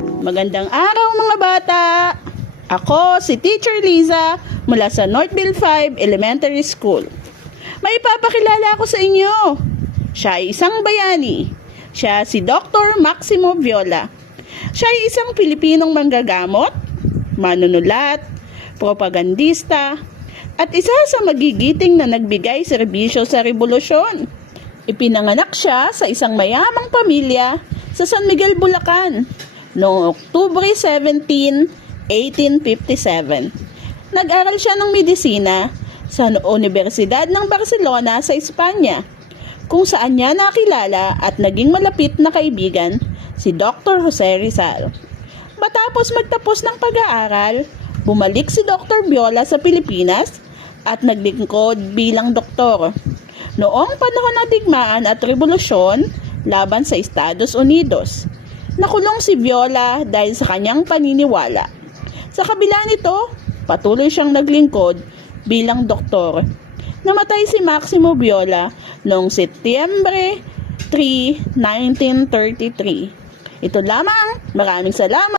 Magandang araw mga bata! Ako si Teacher Liza mula sa Northville 5 Elementary School. May ipapakilala ako sa inyo. Siya ay isang bayani. Siya si Dr. Maximo Viola. Siya ay isang Pilipinong manggagamot, manunulat, propagandista, at isa sa magigiting na nagbigay serbisyo sa revolusyon. Ipinanganak siya sa isang mayamang pamilya sa San Miguel, Bulacan noong Oktubre 17, 1857. Nag-aral siya ng medisina sa Universidad ng Barcelona sa Espanya, kung saan niya nakilala at naging malapit na kaibigan si Dr. Jose Rizal. Matapos magtapos ng pag-aaral, bumalik si Dr. Viola sa Pilipinas at naglingkod bilang doktor. Noong panahon ng digmaan at revolusyon laban sa Estados Unidos, nakulong si Viola dahil sa kanyang paniniwala. Sa kabila nito, patuloy siyang naglingkod bilang doktor. Namatay si Maximo Viola noong Setyembre 3, 1933. Ito lamang. Maraming salamat.